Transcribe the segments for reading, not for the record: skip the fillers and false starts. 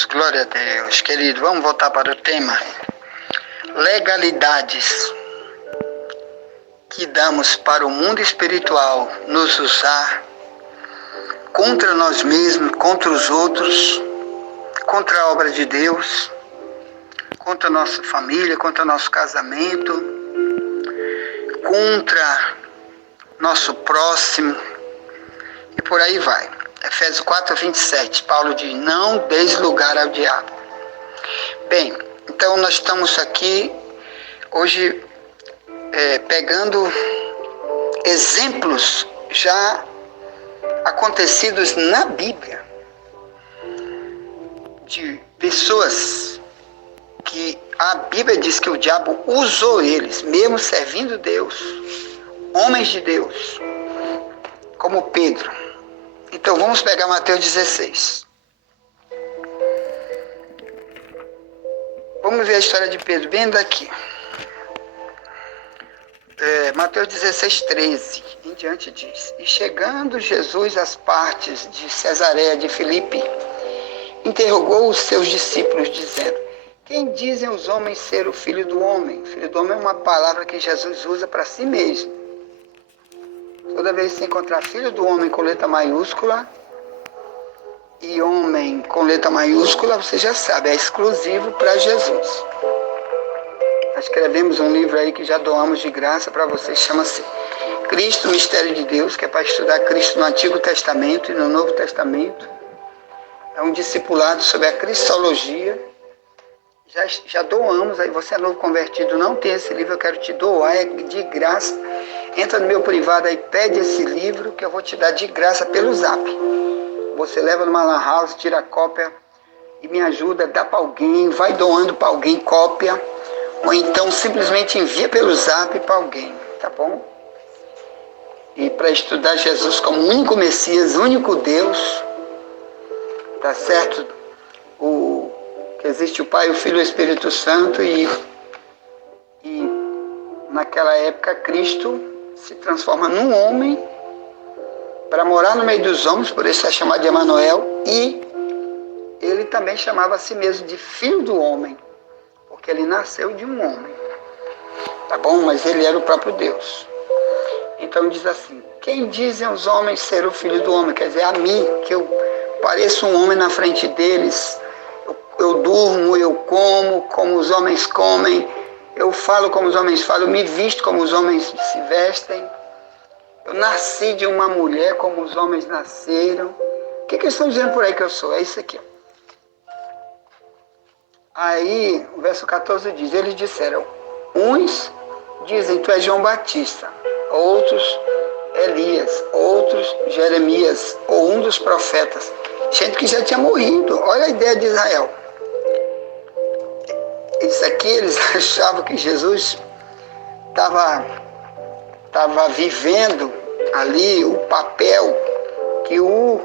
glória a Deus. Querido, vamos voltar para o tema. Legalidades que damos para o mundo espiritual nos usar contra nós mesmos, contra os outros, contra a obra de Deus, contra a nossa família, contra nosso casamento, contra nosso próximo, e por aí vai. Efésios 4:27, Paulo diz, não deis lugar ao diabo. Bem, então nós estamos aqui hoje pegando exemplos já acontecidos na Bíblia, de pessoas que a Bíblia diz que o diabo usou eles, mesmo servindo Deus, homens de Deus, como Pedro. Então vamos pegar Mateus 16. Vamos ver a história de Pedro, bem daqui. Mateus 16:13 em diante diz, e chegando Jesus às partes de Cesareia de Filipe, interrogou os seus discípulos, dizendo, quem dizem os homens ser o Filho do Homem? Filho do Homem é uma palavra que Jesus usa para si mesmo. Toda vez que você encontrar Filho do Homem com letra maiúscula e Homem com letra maiúscula, você já sabe, é exclusivo para Jesus. Nós escrevemos um livro aí que já doamos de graça para vocês, chama-se Cristo, Mistério de Deus, que é para estudar Cristo no Antigo Testamento e no Novo Testamento. É um discipulado sobre a Cristologia. Já doamos, aí você é novo convertido, não tem esse livro, eu quero te doar, é de graça. Entra no meu privado aí, pede esse livro que eu vou te dar de graça pelo Zap. Você leva numa lan house, tira a cópia e me ajuda, dá para alguém, vai doando para alguém cópia, ou então simplesmente envia pelo Zap para alguém, tá bom? E para estudar Jesus como único Messias, único Deus, tá certo? Que existe o Pai, o Filho e o Espírito Santo e naquela época Cristo se transforma num homem para morar no meio dos homens, por isso é chamado de Emanuel, e ele também chamava a si mesmo de Filho do Homem, porque ele nasceu de um homem, tá bom? Mas ele era o próprio Deus. Então diz assim, quem dizem os homens ser o Filho do Homem? Quer dizer, a mim, que eu pareço um homem na frente deles, eu durmo, eu como os homens comem, eu falo como os homens falam, eu me visto como os homens se vestem, eu nasci de uma mulher como os homens nasceram. O que eles estão dizendo por aí que eu sou? É isso aqui. Aí, o verso 14 diz, eles disseram, uns dizem, tu és João Batista, outros Elias, outros Jeremias, ou um dos profetas. Gente que já tinha morrido. Olha a ideia de Israel. Isso aqui, eles achavam que Jesus estava vivendo ali o papel que o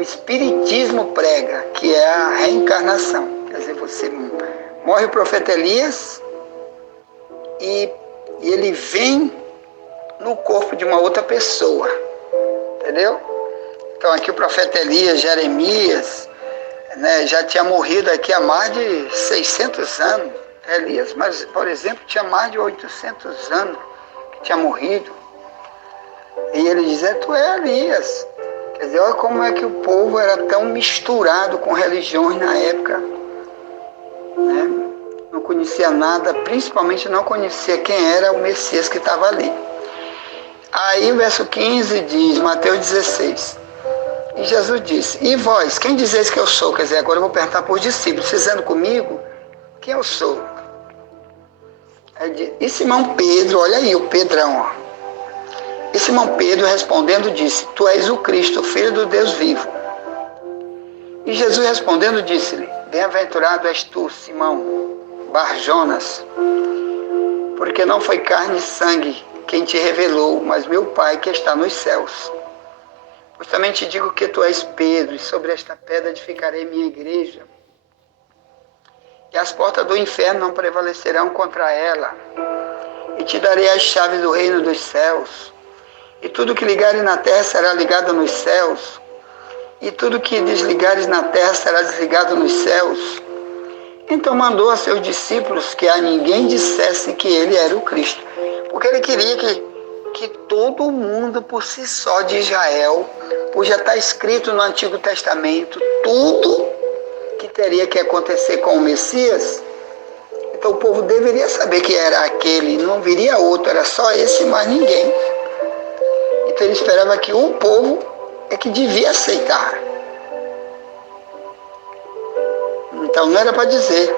Espiritismo prega, que é a reencarnação. Quer dizer, você morre o profeta Elias e ele vem no corpo de uma outra pessoa. Entendeu? Então aqui o profeta Elias, Jeremias, já tinha morrido aqui há mais de 600 anos. Elias, mas, por exemplo, tinha mais de 800 anos que tinha morrido. E ele dizia, tu é Elias. Quer dizer, olha como é que o povo era tão misturado com religiões na época. Não conhecia nada, principalmente não conhecia quem era o Messias que estava ali. Aí o verso 15 diz, Mateus 16, e Jesus disse, e vós, quem dizeis que eu sou? Quer dizer, agora eu vou perguntar para os discípulos, vocês andam comigo? Quem eu sou? E Simão Pedro, olha aí o Pedrão, ó. E Simão Pedro respondendo disse, tu és o Cristo, o Filho do Deus vivo. E Jesus respondendo disse-lhe, bem-aventurado és tu, Simão Barjonas, porque não foi carne e sangue quem te revelou, mas meu Pai que está nos céus. Pois também te digo que tu és Pedro, e sobre esta pedra edificarei minha igreja, e as portas do inferno não prevalecerão contra ela, e te darei as chaves do reino dos céus, e tudo que ligares na terra será ligado nos céus, e tudo que desligares na terra será desligado nos céus. Então mandou a seus discípulos que a ninguém dissesse que ele era o Cristo, porque ele queria que todo mundo por si só de Israel, por já estar escrito no Antigo Testamento, tudo que teria que acontecer com o Messias, então o povo deveria saber que era aquele, não viria outro, era só esse, mais ninguém. Então ele esperava que o povo é que devia aceitar. Então não era para dizer.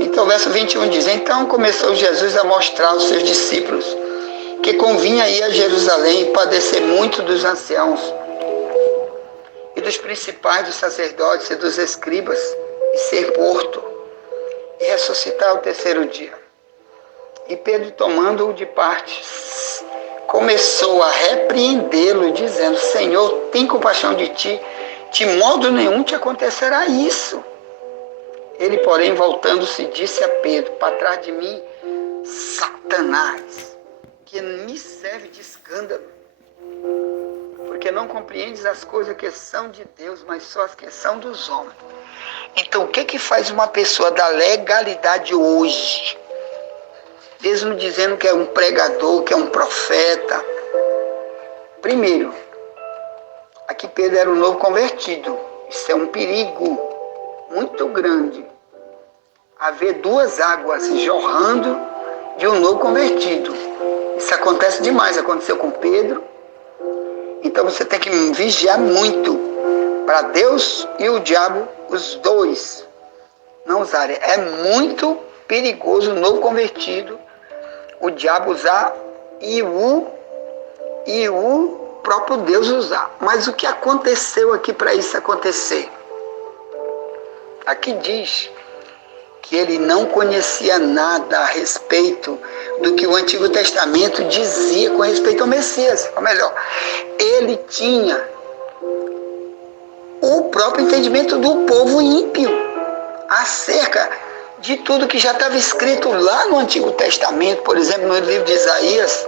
Então o verso 21 diz: então começou Jesus a mostrar aos seus discípulos que convinha ir a Jerusalém e padecer muito dos anciãos e dos principais dos sacerdotes e dos escribas, e ser morto, e ressuscitar ao terceiro dia. E Pedro, tomando-o de parte, começou a repreendê-lo, dizendo: Senhor, tem compaixão de ti, de modo nenhum te acontecerá isso. Ele, porém, voltando-se, disse a Pedro: para trás de mim, Satanás, que me serve de escândalo, porque não compreendes as coisas que são de Deus, mas só as que são dos homens. Então, o que faz uma pessoa da legalidade hoje, mesmo dizendo que é um pregador, que é um profeta? Primeiro, aqui Pedro era um novo convertido. Isso é um perigo muito grande. Haver duas águas jorrando de um novo convertido. Isso acontece demais, aconteceu com Pedro. Então você tem que vigiar muito para Deus e o diabo, os dois, não usarem. É muito perigoso o novo convertido, o diabo usar e o próprio Deus usar. Mas o que aconteceu aqui para isso acontecer? Aqui diz que ele não conhecia nada a respeito do que o Antigo Testamento dizia com respeito ao Messias. Ou melhor, ele tinha o próprio entendimento do povo ímpio acerca de tudo que já estava escrito lá no Antigo Testamento, por exemplo, no livro de Isaías,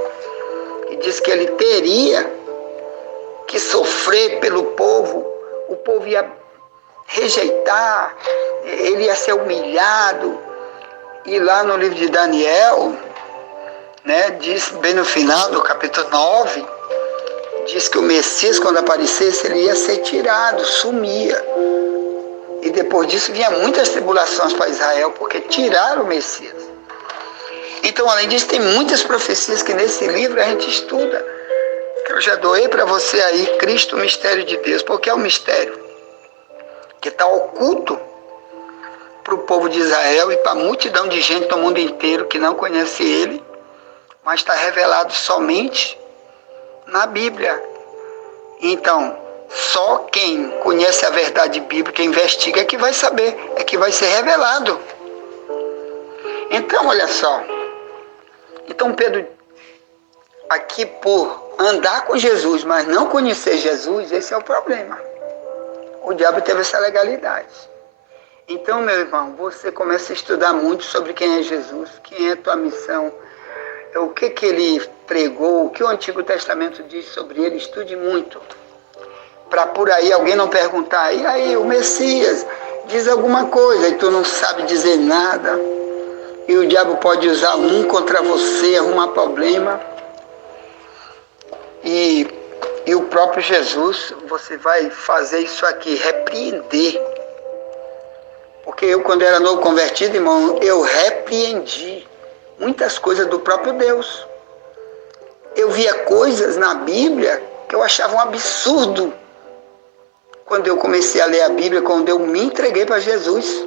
que diz que ele teria que sofrer pelo povo, o povo ia rejeitar, ele ia ser humilhado. E lá no livro de Daniel, né, diz bem no final do capítulo 9, diz que o Messias, quando aparecesse, ele ia ser tirado, sumia. E depois disso vinha muitas tribulações para Israel, porque tiraram o Messias. Então, além disso, tem muitas profecias que nesse livro a gente estuda, que eu já doei para você aí, Cristo, o mistério de Deus. Porque é um mistério que está oculto para o povo de Israel e para a multidão de gente do mundo inteiro que não conhece ele, mas está revelado somente na Bíblia. Então, só quem conhece a verdade bíblica, investiga, é que vai saber, é que vai ser revelado. Então, olha só. Então, Pedro, aqui por andar com Jesus, mas não conhecer Jesus, esse é o problema. O diabo teve essa legalidade. Então, meu irmão, você começa a estudar muito sobre quem é Jesus, quem é a tua missão, o que ele pregou, o que o Antigo Testamento diz sobre ele. Estude muito, para por aí alguém não perguntar: e aí, o Messias diz alguma coisa e tu não sabe dizer nada, e o diabo pode usar um contra você, arrumar problema. E o próprio Jesus, você vai fazer isso aqui, repreender. Porque eu, quando era novo convertido, irmão, eu repreendi muitas coisas do próprio Deus. Eu via coisas na Bíblia que eu achava um absurdo. Quando eu comecei a ler a Bíblia, quando eu me entreguei para Jesus,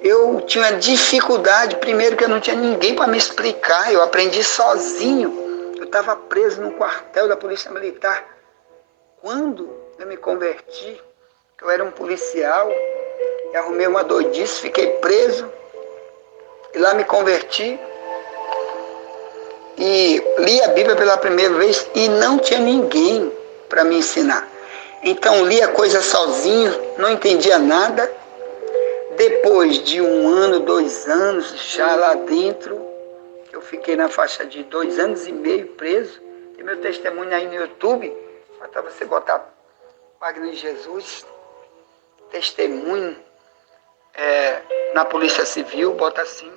eu tinha dificuldade, primeiro que eu não tinha ninguém para me explicar, eu aprendi sozinho. Eu estava preso no quartel da Polícia Militar. Quando eu me converti, eu era um policial, e arrumei uma doidice, fiquei preso, e lá me converti, e li a Bíblia pela primeira vez, e não tinha ninguém para me ensinar. Então li a coisa sozinho, não entendia nada. Depois de 1 ano, 2 anos, já lá dentro, eu fiquei na faixa de 2 anos e meio preso. Tem meu testemunho aí no YouTube, para você botar Wagner Jesus, testemunho na Polícia Civil, bota assim.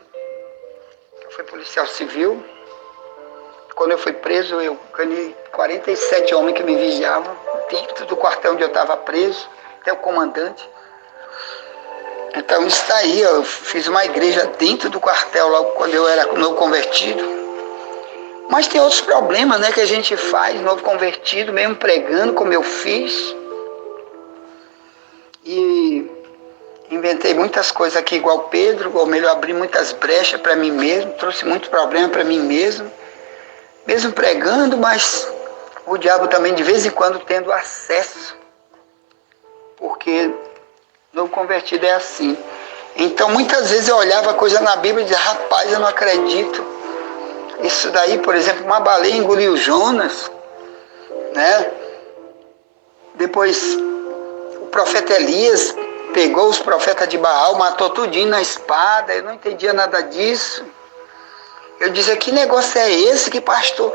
Eu fui policial civil. Quando eu fui preso, eu ganhei 47 homens que me vigiavam dentro do quartel onde eu estava preso, até o comandante. Então isso está aí, eu fiz uma igreja dentro do quartel logo quando eu era novo convertido. Mas tem outros problemas, né, que a gente faz, novo convertido, mesmo pregando como eu fiz. E inventei muitas coisas aqui igual Pedro, ou melhor, abri muitas brechas para mim mesmo, trouxe muito problema para mim mesmo. Mesmo pregando, mas o diabo também de vez em quando tendo acesso. Porque novo convertido é assim. Então muitas vezes eu olhava coisa na Bíblia e dizia, rapaz, eu não acredito. Isso daí, por exemplo, uma baleia engoliu Jonas, né? Depois o profeta Elias pegou os profetas de Baal, matou tudinho na espada, eu não entendia nada disso. Eu dizia, que negócio é esse que pastor,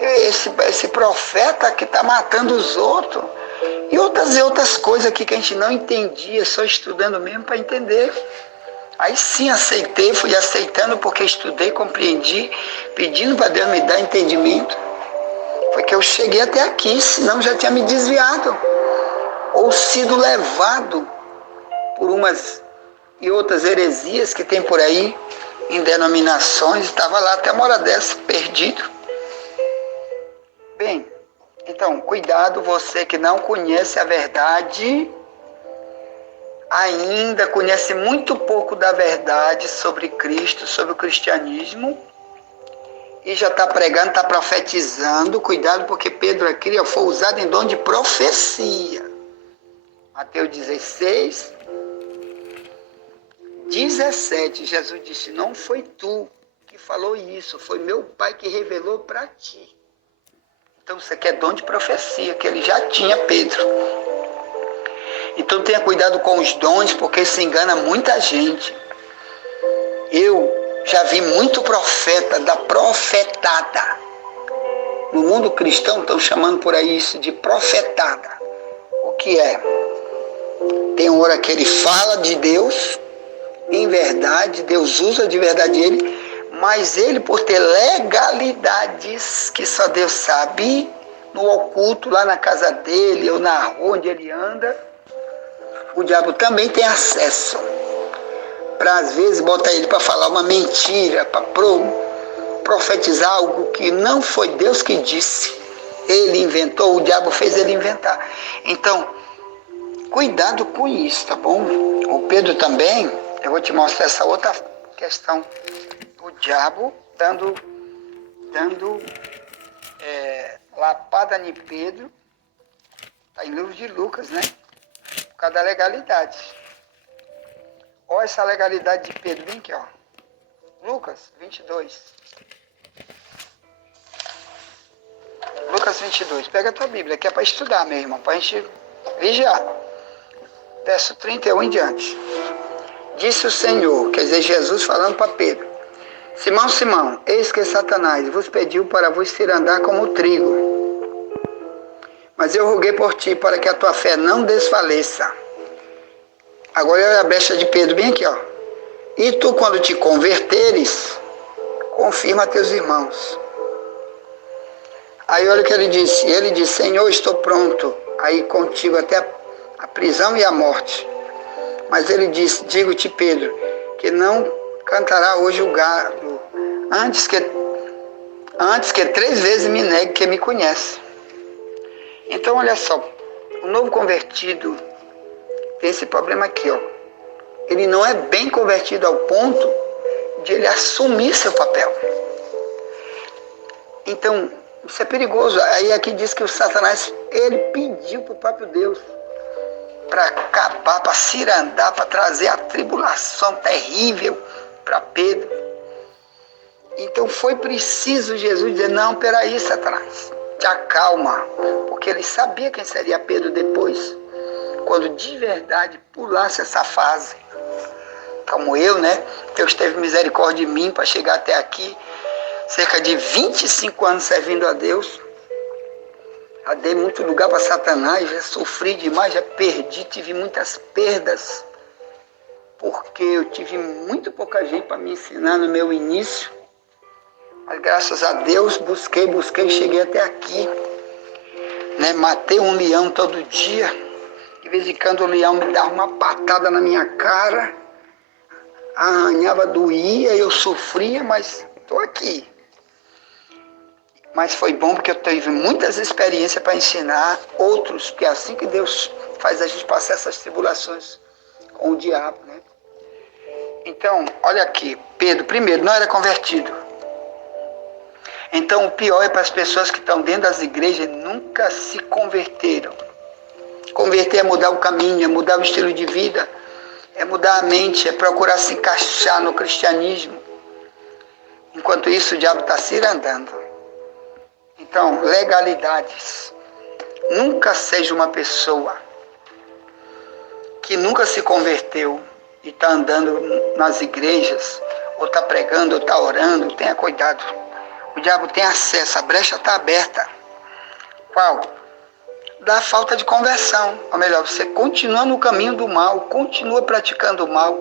esse profeta que está matando os outros? E outras coisas aqui que a gente não entendia, só estudando mesmo para entender. Aí sim aceitei, fui aceitando porque estudei, compreendi, pedindo para Deus me dar entendimento. Foi que eu cheguei até aqui, senão já tinha me desviado. Ou sido levado por umas e outras heresias que tem por aí, em denominações, estava lá até uma hora dessa, perdido. Bem, então, cuidado você que não conhece a verdade, ainda conhece muito pouco da verdade sobre Cristo, sobre o cristianismo, e já está pregando, está profetizando. Cuidado, porque Pedro aqui foi usado em dom de profecia. Mateus 16, 17, Jesus disse, não foi tu que falou isso, foi meu Pai que revelou para ti. Então isso aqui é dom de profecia, que ele já tinha, Pedro. Então tenha cuidado com os dons, porque se engana muita gente. Eu já vi muito profeta da profetada. No mundo cristão estão chamando por aí isso de profetada. O que é? Tem hora que ele fala de Deus, em verdade, Deus usa de verdade ele, mas ele, por ter legalidades que só Deus sabe, no oculto, lá na casa dele, ou na rua onde ele anda, o diabo também tem acesso. Para, às vezes, botar ele para falar uma mentira, para profetizar algo que não foi Deus que disse. Ele inventou, o diabo fez ele inventar. Então, cuidado com isso, tá bom? O Pedro também, eu vou te mostrar essa outra questão. O diabo dando lapada em Pedro, está em livro de Lucas, né? Por causa da legalidade. Olha essa legalidade de Pedro, bem aqui, ó. Lucas 22. Lucas 22. Pega a tua Bíblia, que é para estudar, meu irmão, para a gente vigiar. Verso 31 em diante. Disse o Senhor, quer dizer, Jesus falando para Pedro, Simão, Simão, eis que Satanás vos pediu para vos cirandar como trigo. Mas eu roguei por ti para que a tua fé não desfaleça. Agora olha a brecha de Pedro bem aqui, ó. E tu, quando te converteres, confirma a teus irmãos. Aí olha o que ele disse. Ele disse, Senhor, estou pronto a ir contigo até a prisão e a morte. Mas ele disse, digo-te, Pedro, que não cantará hoje o galo, antes que 3 vezes me negue que me conhece. Então, olha só, o novo convertido tem esse problema aqui, ó. Ele não é bem convertido ao ponto de ele assumir seu papel. Então, isso é perigoso. Aí aqui diz que o Satanás, ele pediu para o próprio Deus para acabar, para cirandar, para trazer a tribulação terrível para Pedro. Então foi preciso Jesus dizer, não, peraí, Satanás, te acalma, porque ele sabia quem seria Pedro depois, quando de verdade pulasse essa fase. Como eu, né? Deus teve misericórdia de mim para chegar até aqui, cerca de 25 anos servindo a Deus. Já dei muito lugar para Satanás, já sofri demais, já perdi, tive muitas perdas, porque eu tive muito pouca gente para me ensinar no meu início. Mas graças a Deus, busquei, cheguei até aqui. Né? Matei um leão todo dia. De vez em quando o leão me dava uma patada na minha cara, arranhava, doía, eu sofria, mas estou aqui. Mas foi bom porque eu tive muitas experiências para ensinar outros, porque é assim que Deus faz a gente passar essas tribulações com o diabo, né? Então, olha aqui, Pedro, primeiro, não era convertido. Então, o pior é para as pessoas que estão dentro das igrejas e nunca se converteram. Converter é mudar o caminho, é mudar o estilo de vida, é mudar a mente, é procurar se encaixar no cristianismo. Enquanto isso, o diabo está cirandando. Então, legalidades. Nunca seja uma pessoa que nunca se converteu e está andando nas igrejas, ou está pregando, ou está orando. Tenha cuidado. O diabo tem acesso, a brecha está aberta. Qual? Da falta de conversão. Ou melhor, você continua no caminho do mal, continua praticando o mal,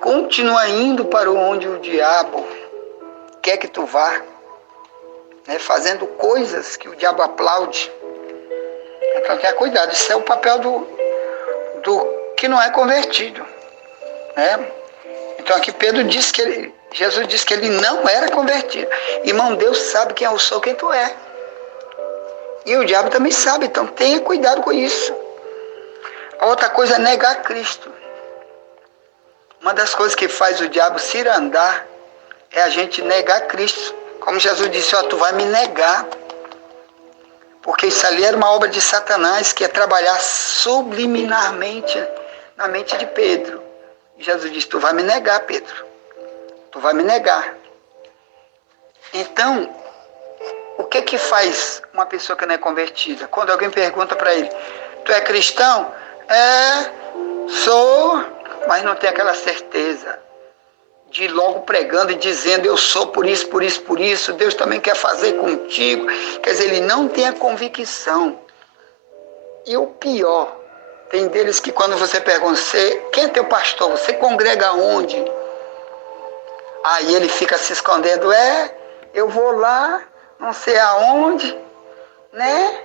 continua indo para onde o diabo quer que tu vá, né, fazendo coisas que o diabo aplaude. Então tenha cuidado, isso é o papel do que não é convertido. Né? Então aqui Pedro diz que Jesus disse que ele não era convertido. Irmão, Deus sabe quem eu sou, quem tu é. E o diabo também sabe, então tenha cuidado com isso. A outra coisa é negar Cristo. Uma das coisas que faz o diabo cirandar é a gente negar Cristo. Como Jesus disse, ó, tu vai me negar. Porque isso ali era uma obra de Satanás, que é trabalhar subliminarmente na mente de Pedro. E Jesus disse, tu vai me negar, Pedro. Tu vai me negar. Então, o que faz uma pessoa que não é convertida? Quando alguém pergunta para ele, tu é cristão? Sou, mas não tem aquela certeza de ir logo pregando e dizendo, eu sou por isso, por isso, por isso, Deus também quer fazer contigo. Quer dizer, ele não tem a convicção. E o pior, tem deles que quando você pergunta, quem é teu pastor? Você congrega onde? Aí ele fica se escondendo, eu vou lá, não sei aonde, né?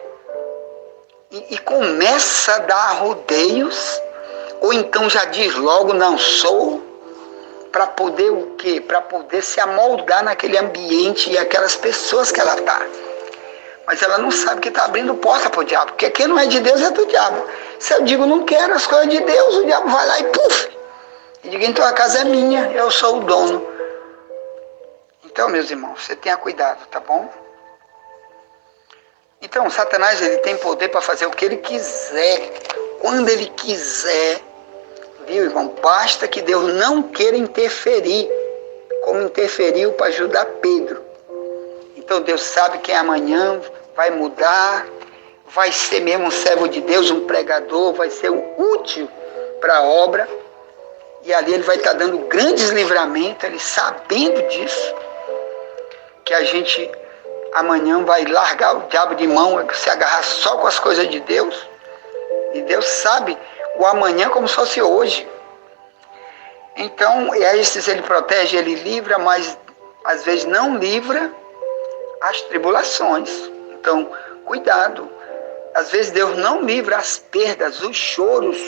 E começa a dar rodeios, ou então já diz logo, não sou, para poder o quê? Para poder se amoldar naquele ambiente e aquelas pessoas que ela está. Mas ela não sabe que está abrindo porta para o diabo, porque quem não é de Deus é do diabo. Se eu digo, não quero as coisas de Deus, o diabo vai lá e puf! E digo, então a casa é minha, eu sou o dono. Então, meus irmãos, você tenha cuidado, tá bom? Então, Satanás, ele tem poder para fazer o que ele quiser, quando ele quiser. Viu, irmão? Basta que Deus não queira interferir, como interferiu para ajudar Pedro. Então, Deus sabe que amanhã vai mudar, vai ser mesmo um servo de Deus, um pregador, vai ser útil para a obra. E ali ele vai estar dando grandes livramentos, ele sabendo disso, que a gente amanhã vai largar o diabo de mão, se agarrar só com as coisas de Deus. E Deus sabe o amanhã como se fosse hoje. Então, esses ele protege, ele livra, mas às vezes não livra as tribulações. Então, cuidado. Às vezes Deus não livra as perdas, os choros.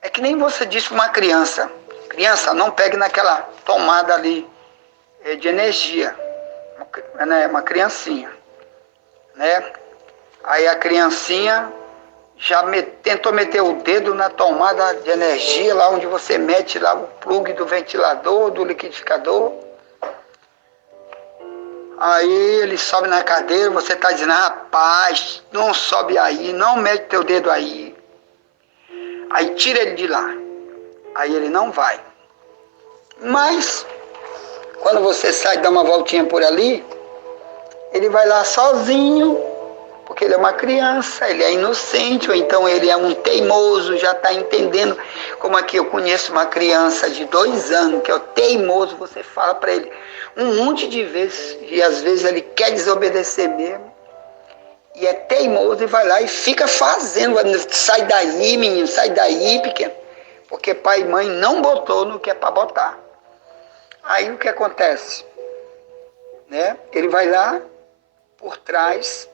É que nem você disse para uma criança, não pegue naquela tomada ali de energia, uma criancinha, né? Aí a criancinha já tentou meter o dedo na tomada de energia, lá onde você mete lá o plugue do ventilador, do liquidificador. Aí ele sobe na cadeira, você está dizendo, rapaz, não sobe aí, não mete teu dedo aí. Aí tira ele de lá. Aí ele não vai. Mas, quando você sai e dá uma voltinha por ali, ele vai lá sozinho, porque ele é uma criança, ele é inocente, ou então ele é um teimoso, já está entendendo. Como aqui eu conheço uma criança de 2 anos, que é o teimoso, você fala para ele um monte de vezes, e às vezes ele quer desobedecer mesmo. e é teimoso e vai lá e fica fazendo. Sai daí, menino, sai daí, pequeno. Porque pai e mãe não botou no que é para botar. Aí o que acontece? Né? Ele vai lá por trás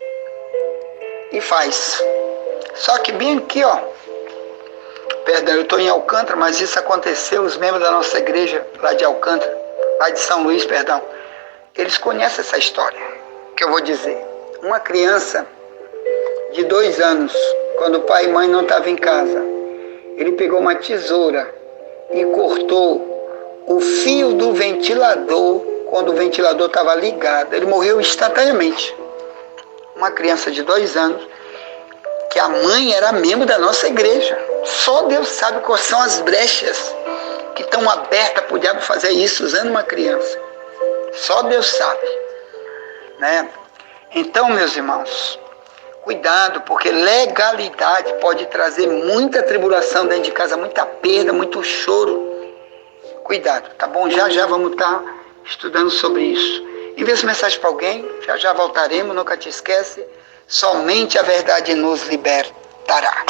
e faz. Só que bem aqui, ó. Perdão, eu estou em Alcântara, mas isso aconteceu, os membros da nossa igreja lá de Alcântara, lá de São Luís, perdão, eles conhecem essa história, que eu vou dizer. Uma criança de 2 anos, quando o pai e mãe não estavam em casa, ele pegou uma tesoura e cortou o fio do ventilador, quando o ventilador estava ligado. Ele morreu instantaneamente. Uma criança de 2 anos, que a mãe era membro da nossa igreja. Só Deus sabe quais são as brechas que estão abertas para o diabo fazer isso usando uma criança. Só Deus sabe. Né? Então, meus irmãos, cuidado, porque legalidade pode trazer muita tribulação dentro de casa, muita perda, muito choro. Cuidado, tá bom? Já já vamos estar estudando sobre isso. Envie essa mensagem para alguém, já já voltaremos, nunca te esquece. Somente a verdade nos libertará.